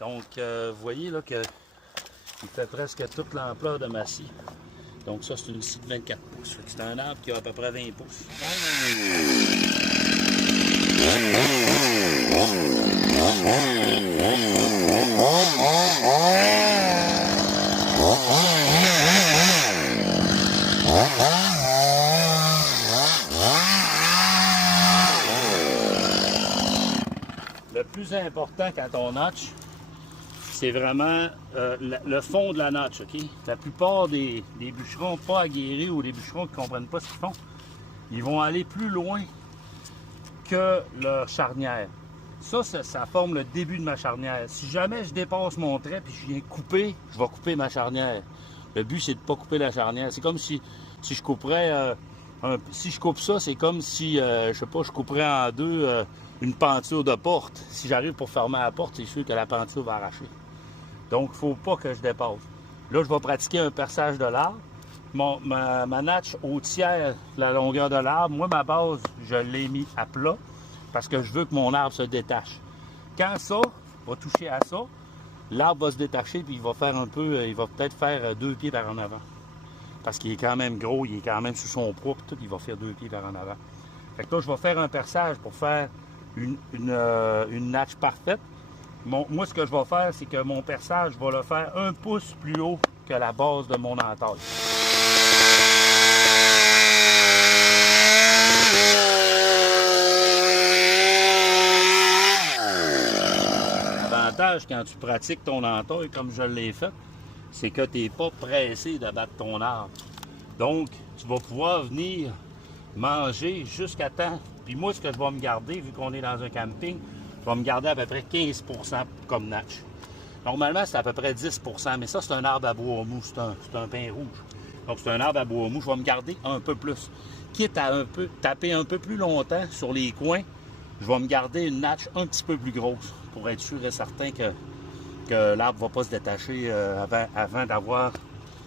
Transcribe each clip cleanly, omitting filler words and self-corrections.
Donc, vous voyez là qu'il fait presque toute l'ampleur de ma scie. Donc ça, c'est une scie de 24 pouces. C'est un arbre qui a à peu près 20 pouces. Le plus important quand on notch, c'est vraiment le fond de la notch, OK? La plupart des bûcherons pas aguerris ou des bûcherons qui ne comprennent pas ce qu'ils font, ils vont aller plus loin que leur charnière. Ça forme le début de ma charnière. Si jamais je dépasse mon trait et je viens couper, je vais couper ma charnière. Le but, c'est de ne pas couper la charnière. C'est comme si je couperais... si je coupe ça, c'est comme si, je sais pas, je couperais en deux une penture de porte. Si j'arrive pour fermer la porte, c'est sûr que la penture va arracher. Donc, il ne faut pas que je dépasse. Là, je vais pratiquer un perçage de l'arbre. Ma notch au tiers de la longueur de l'arbre, moi, ma base, je l'ai mis à plat parce que je veux que mon arbre se détache. Quand ça va toucher à ça, l'arbre va se détacher puis il va faire un peu, il va peut-être faire 2 pieds par en avant. Parce qu'il est quand même gros, il est quand même sous son poids, puis tout, il va faire 2 pieds par en avant. Fait que là, je vais faire un perçage pour faire une notch parfaite. Moi, ce que je vais faire, c'est que mon perçage, je vais le faire 1 pouce plus haut que la base de mon entaille. L'avantage quand tu pratiques ton entaille, comme je l'ai fait, c'est que tu n'es pas pressé d'abattre ton arbre. Donc, tu vas pouvoir venir manger jusqu'à temps. Puis moi, ce que je vais me garder, vu qu'on est dans un camping, je vais me garder à peu près 15 % comme notch. Normalement, c'est à peu près 10 %, mais ça, c'est un arbre à bois mou, c'est un pin rouge. Donc, c'est un arbre à bois mou. Je vais me garder un peu plus. Quitte à taper un peu plus longtemps sur les coins, je vais me garder une notch un petit peu plus grosse pour être sûr et certain que l'arbre ne va pas se détacher avant d'avoir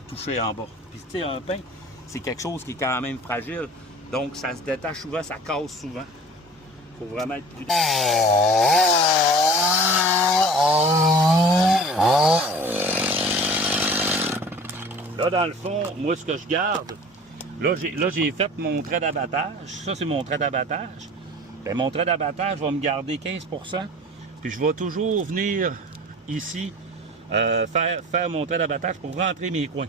touché en bas. Puis, tu sais, un pin, c'est quelque chose qui est quand même fragile. Donc, ça se détache souvent, ça casse souvent. Il faut vraiment être plus... Là, dans le fond, moi, ce que je garde, là, j'ai fait mon trait d'abattage. Ça, c'est mon trait d'abattage. Bien, mon trait d'abattage, je vais me garder 15 %. Puis, je vais toujours venir ici faire mon trait d'abattage pour rentrer mes coins.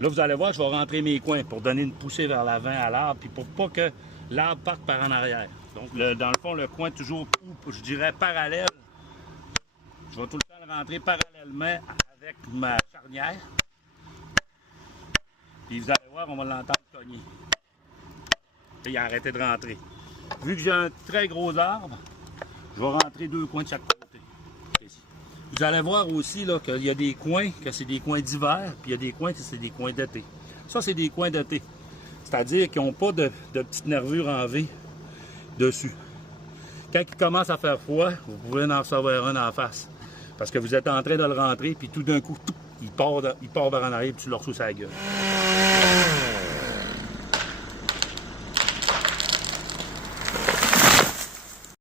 Là, vous allez voir, je vais rentrer mes coins pour donner une poussée vers l'avant à l'arbre, puis pour pas que l'arbre parte par en arrière. Donc, dans le fond, le coin toujours, je dirais, parallèle. Je vais tout le temps le rentrer parallèlement avec ma charnière. Puis vous allez voir, on va l'entendre cogner. Là, il a arrêté de rentrer. Vu que j'ai un très gros arbre, je vais rentrer 2 coins de chaque côté. Ici. Vous allez voir aussi là, qu'il y a des coins, que c'est des coins d'hiver, puis il y a des coins que c'est des coins d'été. Ça, c'est des coins d'été. C'est-à-dire qu'ils n'ont pas de petites nervures en V dessus. Quand il commence à faire froid, vous pouvez en recevoir un en face. Parce que vous êtes en train de le rentrer, puis tout d'un coup, il part vers en arrière, puis tu le reçois sur la gueule.